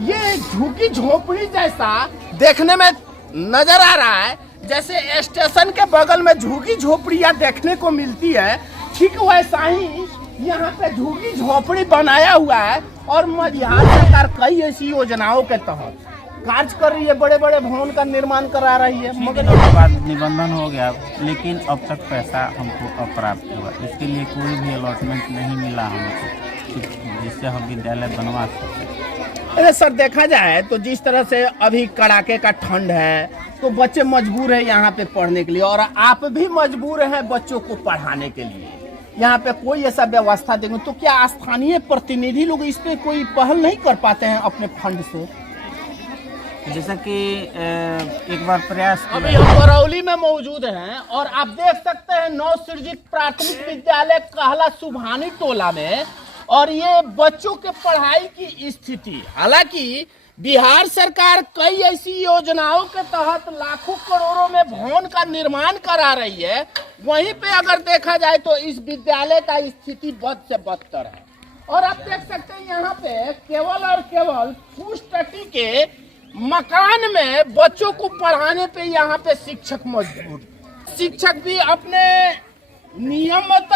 ये झुकी झोपड़ी जैसा देखने में नजर आ रहा है, जैसे स्टेशन के बगल में झुकी झोपड़ियाँ देखने को मिलती है, ठीक वैसा ही यहाँ पे झुकी झोपड़ी बनाया हुआ है। और बिहार सरकार कई ऐसी योजनाओं के तहत कार्य कर रही है, बड़े बड़े भवन का निर्माण करा रही है, मगर के बाद निबंधन हो गया, लेकिन अब तक पैसा हमको अप्राप्त हुआ। इसके लिए कोई भी अलॉटमेंट नहीं मिला हमको, जिससे हम विद्यालय बनवा सकते। अरे सर, देखा जाए तो जिस तरह से अभी कड़ाके का ठंड है तो बच्चे मजबूर है यहाँ पे पढ़ने के लिए, और आप भी मजबूर हैं बच्चों को पढ़ाने के लिए। यहाँ पे कोई ऐसा व्यवस्था देंगे तो क्या स्थानीय प्रतिनिधि लोग इस पे कोई पहल नहीं कर पाते हैं अपने फंड से? जैसा कि एक बार प्रयास अभी हम बरौली में मौजूद हैं और आप देख सकते हैं नवसृजित प्राथमिक विद्यालय कहला सुभानी टोला में, और ये बच्चों के पढ़ाई की स्थिति, हालांकि बिहार सरकार कई ऐसी योजनाओं के तहत लाखों करोड़ों में भवन का निर्माण करा रही है, वहीं पे अगर देखा जाए तो इस विद्यालय का स्थिति बद से बदतर है। और आप देख सकते हैं यहाँ पे केवल और केवल फुटटटी के मकान में बच्चों को पढ़ाने पे यहाँ पे शिक्षक मजबूर, शिक्षक भी अपने नियमित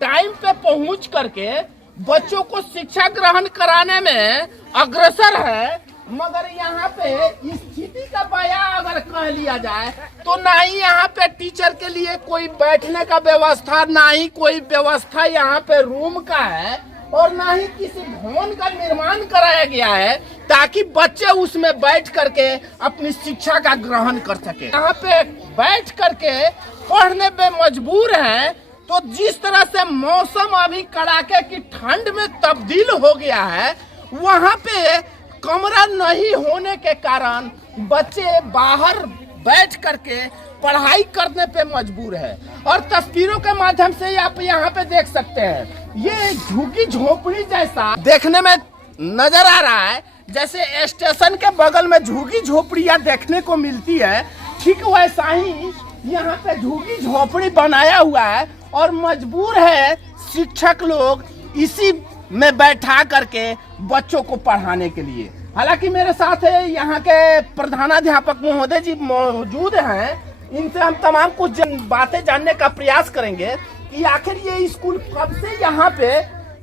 टाइम पे पहुंच करके बच्चों को शिक्षा ग्रहण कराने में अग्रसर है, मगर यहाँ पे स्थिति का बयां अगर कह लिया जाए तो ना ही यहाँ पे टीचर के लिए कोई बैठने का व्यवस्था, ना ही कोई व्यवस्था यहाँ पे रूम का है, और ना ही किसी भवन का निर्माण कराया गया है ताकि बच्चे उसमें बैठ करके अपनी शिक्षा का ग्रहण कर सके। यहाँ पे बैठ करके पढ़ने पे मजबूर हैं। तो जिस तरह से मौसम अभी कड़ाके की ठंड में तब्दील हो गया है, वहाँ पे कमरा नहीं होने के कारण बच्चे बाहर बैठ करके पढ़ाई करने पे मजबूर है। और तस्वीरों के माध्यम से आप यहाँ पे देख सकते हैं, ये झुकी झोपड़ी जैसा देखने में नजर आ रहा है, जैसे स्टेशन के बगल में झुकी झोपड़ियाँ देखने को मिलती है, ठीक वैसा ही यहाँ पे झुकी झोपड़ी बनाया हुआ है, और मजबूर है शिक्षक लोग इसी में बैठा करके बच्चों को पढ़ाने के लिए। हालांकि मेरे साथ है यहाँ के प्रधानाध्यापक महोदय जी मौजूद हैं, इनसे हम तमाम कुछ बातें जानने का प्रयास करेंगे कि आखिर ये स्कूल कब से यहाँ पे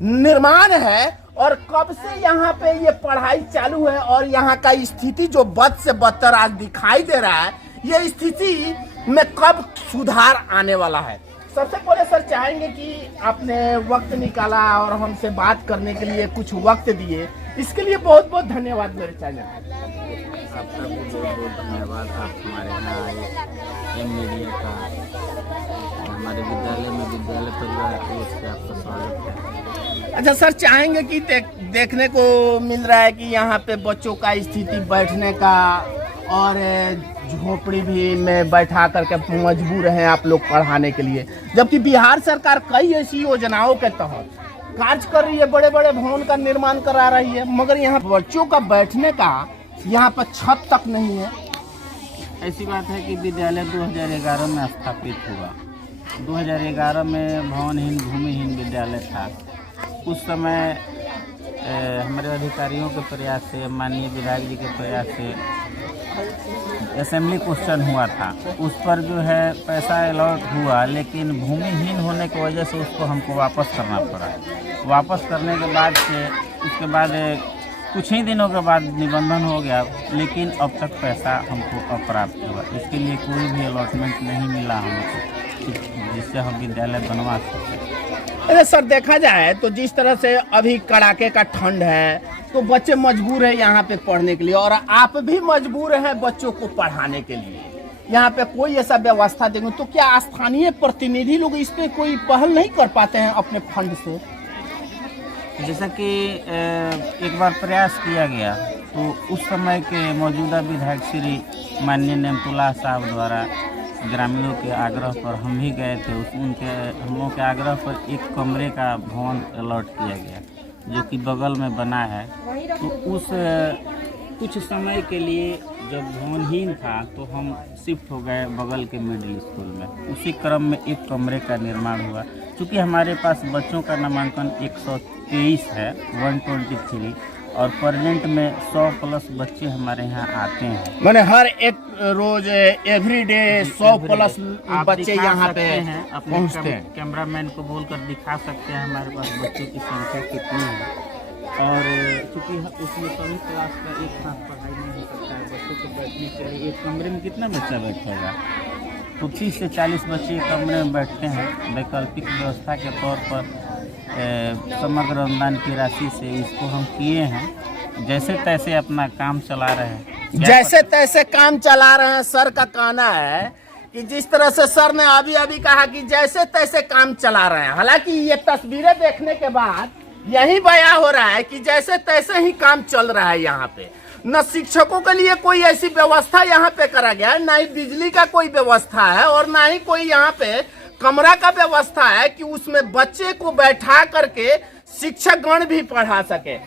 निर्माण है और कब से यहाँ पे ये पढ़ाई चालू है, और यहाँ का स्थिति जो बद से बदतर आज दिखाई दे रहा है, ये स्थिति में कब सुधार आने वाला है। सबसे पहले सर चाहेंगे कि आपने वक्त निकाला और हमसे बात करने के लिए कुछ वक्त दिए, इसके लिए बहुत बहुत धन्यवाद मेरे चैनल। आपका भी बहुत बहुत धन्यवाद। आप हमारे यहाँ आए, एम मीडिया का हमारे विद्यालय में विद्यालय परिवार की ओर से आपका स्वागत है। अच्छा सर, चाहेंगे कि देखने को मिल रहा है कि यहाँ पे बच्चों का स्थिति बैठने का और झोपड़ी भी में बैठा करके मजबूर हैं आप लोग पढ़ाने के लिए, जबकि बिहार सरकार कई ऐसी योजनाओं के तहत कार्य कर रही है, बड़े बड़े भवन का निर्माण करा रही है, मगर यहाँ बच्चों का बैठने का यहाँ पर छत तक नहीं है। ऐसी बात है कि विद्यालय 2011 में स्थापित हुआ। 2011 में भवनहीन भूमिहीन विद्यालय था। उस समय हमारे अधिकारियों के प्रयास से, माननीय विधायक जी के प्रयास से असेंबली क्वेश्चन हुआ था, उस पर जो है पैसा अलॉट हुआ, लेकिन भूमिहीन होने की वजह से उसको हमको वापस करना पड़ा। वापस करने के बाद से उसके बाद कुछ ही दिनों के बाद निबंधन हो गया, लेकिन अब तक पैसा हमको अप्राप्त हुआ। इसके लिए कोई भी अलॉटमेंट नहीं मिला हमको, जिससे हम विद्यालय बनवा सकते। अरे सर, देखा जाए तो जिस तरह से अभी कड़ाके का ठंड है तो बच्चे मजबूर है यहाँ पे पढ़ने के लिए, और आप भी मजबूर हैं बच्चों को पढ़ाने के लिए। यहाँ पे कोई ऐसा व्यवस्था देंगे तो क्या स्थानीय प्रतिनिधि लोग इस पे कोई पहल नहीं कर पाते हैं अपने फंड से? जैसा कि एक बार प्रयास किया गया, तो उस समय के मौजूदा विधायक श्री माननीय नेमतुल्लाह साहब द्वारा ग्रामीणों के आग्रह पर हम भी गए थे। हम लोगों के आग्रह पर एक कमरे का भवन अलॉट किया गया, जो कि बगल में बना है। तो उस कुछ समय के लिए जब भवनहीन था तो हम शिफ्ट हो गए बगल के मिडिल स्कूल में। उसी क्रम में एक कमरे का निर्माण हुआ। चूँकि हमारे पास बच्चों का नामांकन 123 है, 123, और प्रेजेंट में 100+ बच्चे हमारे यहाँ आते हैं। मैंने हर एक रोज एवरीडे 100+ आप बच्चे दिखा यहाँ पे सकते हैं, अपने पहुँचते हैं। कैमरामैन को बोलकर दिखा सकते हैं हमारे पास बच्चों की संख्या कितनी है। और चूँकि उसमें सभी क्लास का एक साथ पढ़ाई नहीं हो सकता है, बच्चों को बैठने के लिए एक कमरे में कितना बच्चा बैठेगा, तो 30 से 40 बच्चे एक कमरे में बैठते हैं। वैकल्पिक व्यवस्था के तौर पर समग्र अनुदान की राशि से इसको हम किए हैं, जैसे तैसे अपना काम चला रहे हैं। जैसे तैसे काम चला रहे हैं। सर का कहना है कि जिस तरह से सर ने अभी अभी कहा कि जैसे तैसे काम चला रहे हैं, हालांकि ये तस्वीरें देखने के बाद यही बयां हो रहा है कि जैसे तैसे ही काम चल रहा है यहाँ पे। न शिक्षकों के लिए कोई ऐसी व्यवस्था यहाँ पे करा गया है, ना ही बिजली का कोई व्यवस्था है, और ना ही कोई यहाँ पे कमरा का व्यवस्था है कि उसमें बच्चे को बैठा करके शिक्षक गण भी पढ़ा सके।